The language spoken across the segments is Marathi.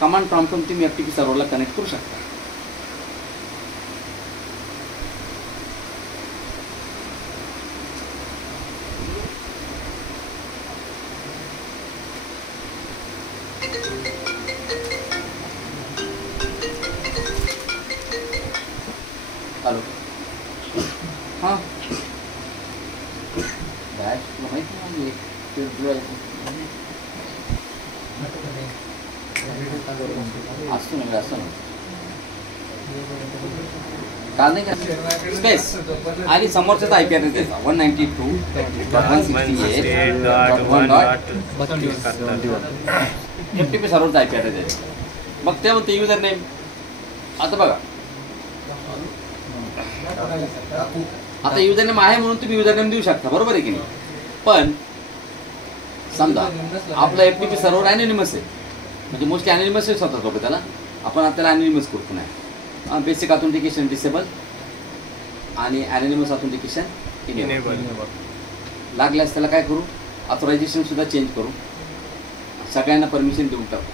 कमांड प्रॉम्प्टून तुम्ही FTP सर्व्हरला कनेक्ट करू शकता. हॅलो, हां बॅच माहिती नाही असतो ना असतो ना काल नाही का स्पेस आणि समोरचाच IP ॲड्रेस द्यायचा 192.168.1.FTP सर्व्हरचा IP ॲड्रेस द्यायचा. मग ते म्हणते युजर नेम. आता बघा, आता युजर नेम आहे म्हणून तुम्ही युजर नेम देऊ शकता, बरोबर आहे की नाही. पण समजा आपला FTP सर्व्हर ॲनोनिमस आहे, म्हणजे मोस्टली ॲनोनिमसच होतात लोक त्याला. आपण त्याला ॲनोनिमस करतो नाही. बेसिक ऑथेंटिकेशन डिसेबल आणि ॲनोनिमस ऑथेंटिकेशन इनेबल. लागल्यास त्याला काय करू, ऑथरायझेशन सुद्धा चेंज करू, सगळ्यांना परमिशन देऊन टाकू.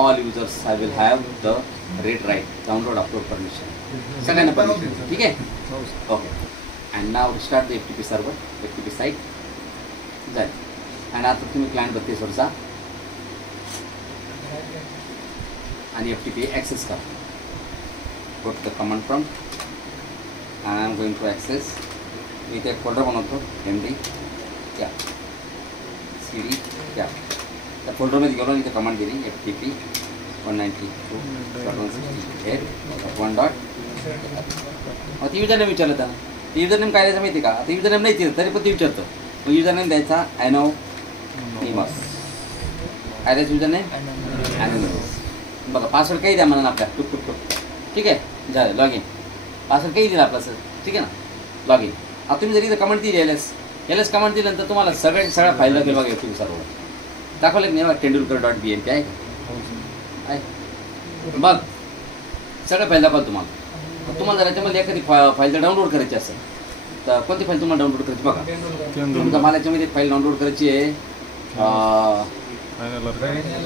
All users I will have the read write download upload permission, सगळ्यांना परमिशन. ठीक आहे, okay. And now start the FTP server, FTP site जाईल. आणि आता तुम्ही क्लायंट 32 वर जा आणि FTP ॲक्सेस करा. Go to the command prompt. I am going to access. मी इथे एक फोल्डर बनवतो, MD या CD या. त्या फोल्डरमध्ये गेलो आणि इथे कमांड दिली FTP 192.168.1. मग ती युजर नेम विचारलं त्याला. ते युजर नेम काय द्यायचं माहिती का. आता युजर नेम नाही दिलं तरी पण ते विचारतं. मग युजर नेम द्यायचा ॲनोनिमस. काय द्यायचं युजर नेम ॲनोनिमस. बघा पासवर्ड काही द्या म्हणून आपल्या टुक टुक टुक. ठीक आहे, झालं लॉग इन. पासवर्ड काही दिला आपला सर, ठीक आहे ना, लॉग इन. आता तुम्ही जरी इथं कमेंट दिली LS कमेंट दिल्यानंतर तुम्हाला सगळ्या फाईल लागेल बघा FTP सर्व्हर दाखवलं की नाही. Tendulkar.bmp आहे बघ, सगळ्या फाईल दाखवलं तुम्हाला. तुम्हाला जर याच्यामध्ये एखादी फाईल जर डाउनलोड करायची असेल तर कोणती फाईल तुम्हाला डाउनलोड करायची बघा. तुमचा मला याच्यामध्ये एक फाईल डाउनलोड करायची आहे,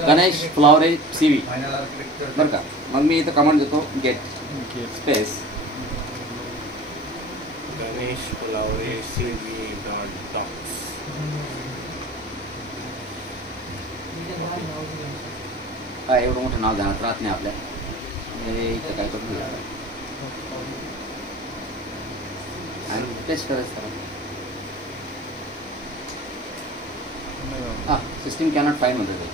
गणेश फ्लॉवरे CV बरं का. मग मी इथं कमांड देतो गेट स्पेस गणेश फ्लॉवरे CV.docs. काय एवढं मोठं नाव ध्यानात राहत नाही आपल्या. इथं काय करून आणि पेस्ट करायचं सर. हां, सिस्टीम कॅनॉट फाईंड म्हणतात ते.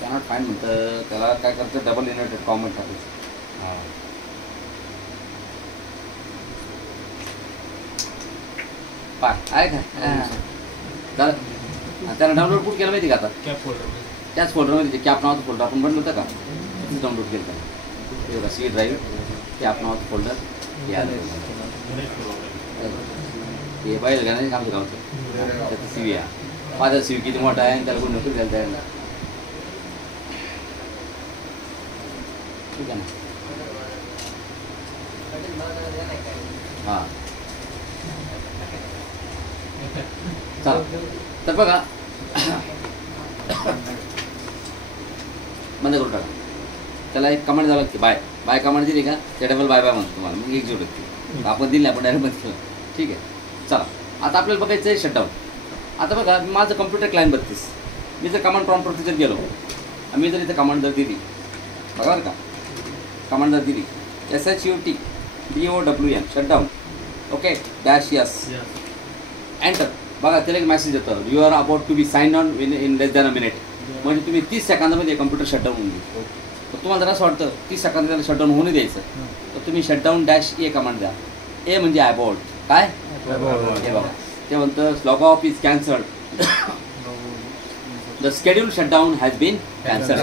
कॅनॉट फाईंड म्हणतं त्याला. काय करतं, डबल इन्व्हर्टेड कॉमेंट टाकायचं. हां, पाय आहे का. त्याला डाउनलोड कुठं केलं माहिती का. आता त्याच फोल्डरमध्ये कॅप नावाचं फोल्डर आपण बनलं होतं का, तिथं डाउनलोड केलं त्याला. हे बघा C ड्राईव्ह, कॅप नावाचं फोल्डर हे आलं. हे पाहिलं का नाही आमचं गावचं, त्याचं CV आहे. माझा CV किती मोठा आहे आणि त्याला कोण नोकरी द्यायला तयार नाही. ठीक आहे ना. हां चला, तर बघा बंद करून टाका. त्याला एक कमांड द्यावं लागते, बाय कमांड दिली का त्या डबल बाय म्हणतो तुम्हाला. मग एक जोड येते. आपण दिली आपण डायरेक्ट बंद केलं. ठीक आहे, चला आता आपल्याला बघायचं आहे शटडाऊन. आता बघा माझं कम्प्युटर क्लायंट 32. मी जर कमांड प्रॉम्प्टवरती जर गेलो, मी जर इथं कमांड जर दिली बघा बरं का, कमांड जर दिली SHUTDOWN shutdown, okay -S enter. बघा त्याला एक मेसेज येतं, you are about to be sign on in less than a minute. म्हणजे तुम्ही 30 सेकंदामध्ये कम्प्युटर शटडाऊन होऊन गेली. तर तुम्हाला जर असं वाटतं 30 सेकंदाला शटडाऊन होऊ द्यायचं, तर तुम्ही शटडाऊन -A कमांड द्या. ए म्हणजे अबाउट काय हे बघा, ते म्हणतं log off is cancelled, the schedule shutdown has been cancelled.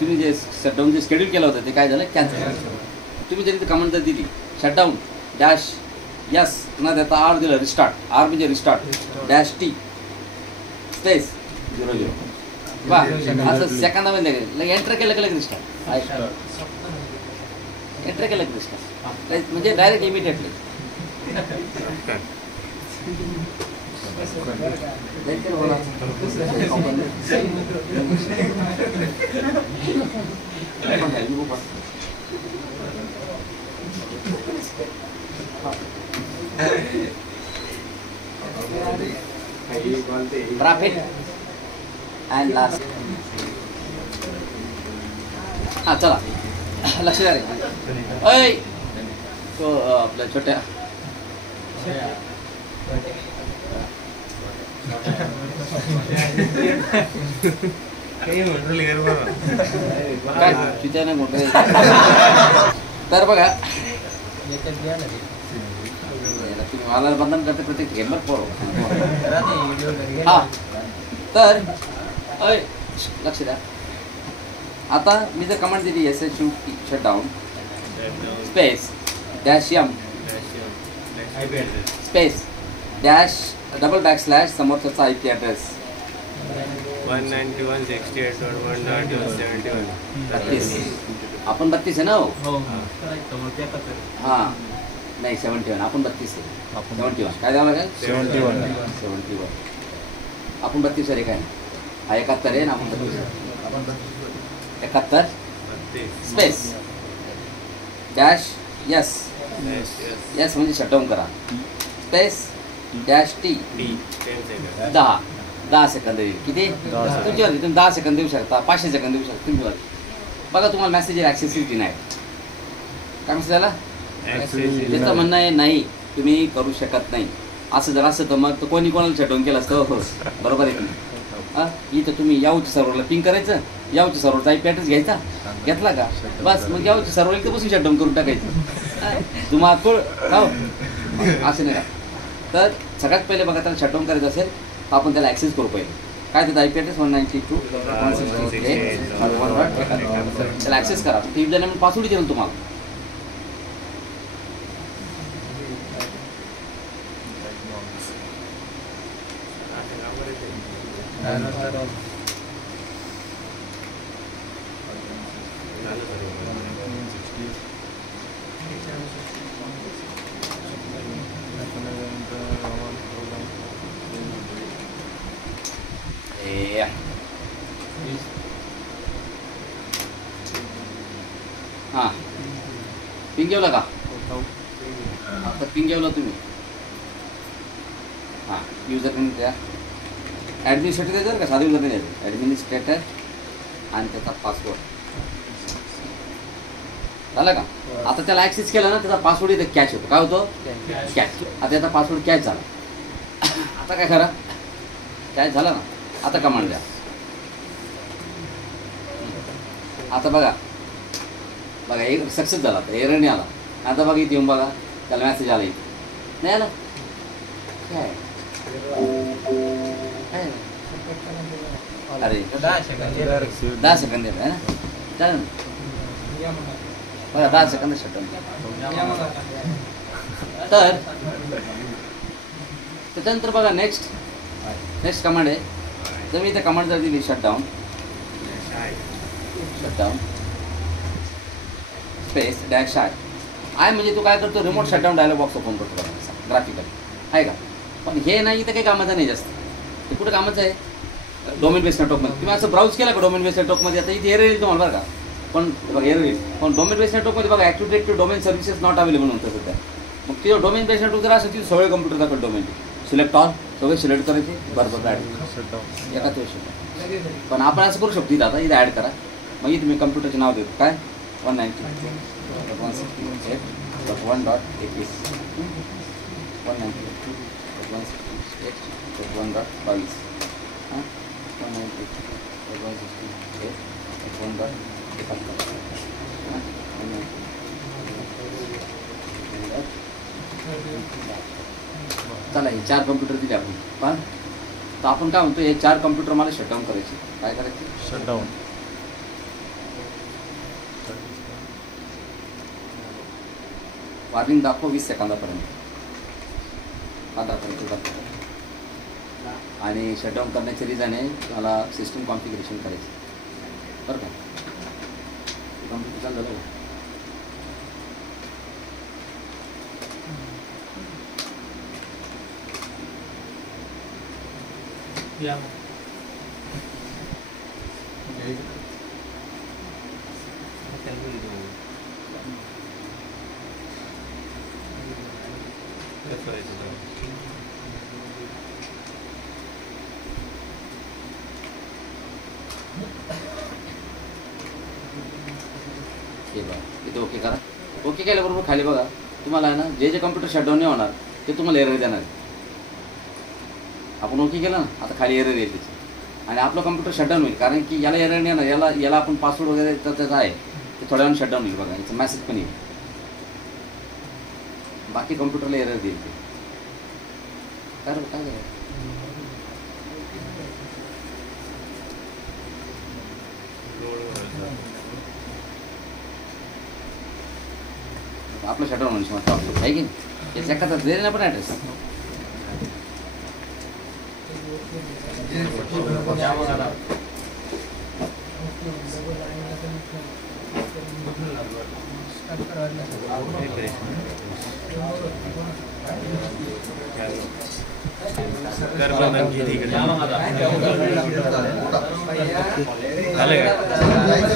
तुम्ही जे शटडाऊन जे शेड्यूल केलं होतं ते काय झालं, कॅन्सल. तुम्ही जरी कमांड जर दिली शटडाऊन -S पुन्हा त्याचा R दिलं, रिस्टार्ट, R म्हणजे रिस्टार्ट -T स्पेस 00 वा असं सेकंदामध्ये एंटर केलं की रिस्टार्ट, एंटर केलं की रिस्टार्ट, म्हणजे direct immediately. Traffic and last. हां चला लक्ष द्या रे. अय तो आपल्या छोट्या काय चित्या नाही मोठं. तर बघा तुम्ही मला बंधन करते प्रत्येक गेमर पोरो. हा तर अय लक्ष द्या. आता मी जर कमांड दिली SHU shutdown space dash M space dash double backslash समोरचा IP ॲड्रेस 191.68.1.171. आपण 32 आहे ना. हो हां नाही 71 आपण 32 आहे. 71 काय द्यावं लागेल. 71 आपण 32 आहे. काय हा 71 आहे ना. आपण 71 स्पेस डॅश यस यस म्हणजे शटडाऊन करा स्पेस डॅश टी 10 सेकंद येईल. किती तुमच्यावर तुम्ही 10 सेकंद देऊ शकता 500 सेकंद देऊ शकता तुम्ही. बघा तुम्हाला मेसेज ॲक्सेसिबिलिटी नाही. काय मेसेज आला. त्याचं म्हणणं आहे नाही तुम्ही करू शकत नाही. असं जर असं तर मग तर कोणी कोणाला शटडाऊन केलं असतं. हो बरोबर आहे की हां. इथं तुम्ही याऊच्या सर्व्हरला पिंग करायचं. याऊच्या सर्व्हरचा IP ॲड्रेस घ्यायचा. घेतला का बस मग याऊच्या सर्व्हर इथं बसून शटडाऊन करून टाकायचं. तुम्हाला हो असं नाही का. तर सगळ्यात पहिले बघा त्याला शटडाऊन करायचं असेल तर आपण त्याला ॲक्सेस करू पहिले. काय त्याचा IP ॲड्रेस 192.168.1.1. त्याला ॲक्सेस करा. ती युजर नेम पासवर्ड देईल तुम्हाला. हां पिंग घेवला का. आता पिंग घेवला तुम्ही. हां युजर नेम द्या. ॲडमिनिस्ट्रेटर द्यायचं का साधं युजर नाही द्यायचं. ॲडमिनिस्ट्रेटर आणि त्याचा पासवर्ड झाला का. आता त्याला ॲक्सेस केला ना त्याचा पासवर्ड इथं कॅच होतो. काय होतो कॅच. आता त्याचा पासवर्ड कॅच झाला. आता काय करा कॅच झाला ना. आता कमांड द्या. आता बघा एक सक्सेस झाला. आता एरर नाही आला. आता बघा इथे येऊन बघा त्याला मेसेज आला. इथे नाही आला. काय अरे 10 सेकंद आहे ना. चालेल ना बघा 10 सेकंद शटडाऊन. तर त्याच्यानंतर बघा नेक्स्ट कमांड आहे. जर मी इथे कमांड जर दिली शटडाऊन स्पेस डॅश आय म्हणजे तू काय करतो remote shutdown dialog box open करतो ग्राफिकल आहे का. पण हे नाही इथं काही कामाचं नाही जास्त. हे कुठं कामाचं आहे डोमेन बेस नेटवर्कमध्ये. तुम्ही असं ब्राउज केला का डोमेन बेस नेटवर्कमध्ये. आता इथे एरर येईल तुम्हाला बरं का. पण बघा एरर येईल. पण डोमेन बेस नेटवर्कमध्ये बघा activate to domain services not available होतं सध्या. मग तिथं डोमेन बेस नेटवर्क जर असेल तिथे सगळे कम्प्युटर दाखल डोमेन सिलेक्ट ऑल सगळे सिलेक्ट करायचे बरोबर ॲड एकाच वेळेस. पण आपण असं करू शकतो इथं. आता इथं ॲड करा. मग इथे मी कम्प्युटरचे नाव देतो. काय 192.168.1.21 192.168.1.22 हां 192.168.1.22. चला हे 4 कम्प्युटर दिले आपण. पण तर आपण काय म्हणतो हे 4 कम्प्युटर मला शटडाऊन करायचे. काय करायचे शटडाऊन. वॉर्निंग दाखव 20 सेकंदापर्यंत 15पर्यंत दाखव. आणि शटडाऊन करण्याचे रिझन आहे मला सिस्टम कॉन्फिगरेशन करायचं बरं का. कम्प्युटर चालू झालं. या हे बघा इथे ओके करा. ओके केल्याबरोबर खाली बघा तुम्हाला आहे ना जे जे कम्प्युटर शटडाऊन नाही होणार ते तुम्हाला एरर देणार आहे. आपण ओके केलं ना आता खाली एरर येईल त्याची आणि आपलं कम्प्युटर शटडाऊन होईल कारण की याला एरर नाही येणार. याला आपण पासवर्ड वगैरे तर त्याचा आहे ते थोड्या वेळाने शटडाऊन होईल. बघा याचा मेसेज पण येईल. बाकी कम्प्युटरला एरर देईल ते काय काय आपलं शटडाऊन होईल समजा आहे की नाही याच्या एखादा दे ना पण ॲड्रेस झालं का